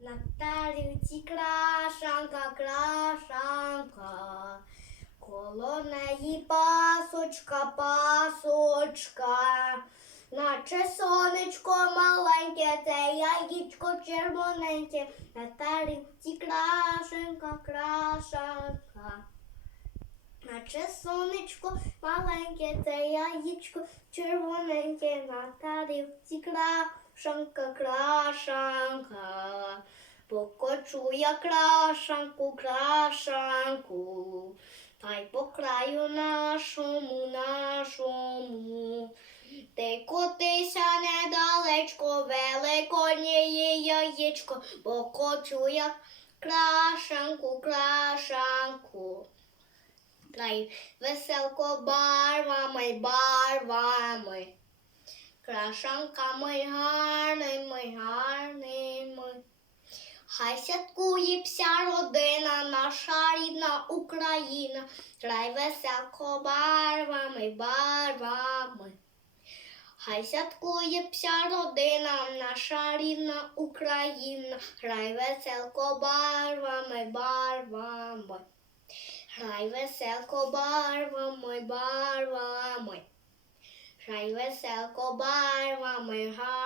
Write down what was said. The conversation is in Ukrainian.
На тарілці крашанка, крашанка, коло неї пасочка, пасочка, наче сонечко маленьке, це яєчко червоненьке, на тарілці крашенка, крашанка. Наче сонечко маленьке, це яєчко червоненьке, на тарілці крашанка, крашанка. Покочу я крашанку, крашанку, та й по краю нашому, нашому. Ти котися недалечко, великоднє яєчко, покочу я крашанку, крашанку. Край веселко барвами, барвами. Крашанками гарними. Хай святкує вся родина, наша рідна Україна, край веселко барвами, барвами. Хай святкує вся родина, наша рідна Україна, край веселко барвами, барвами. Грай веселко барвами, барвами. Грай веселко барвами, гарвами.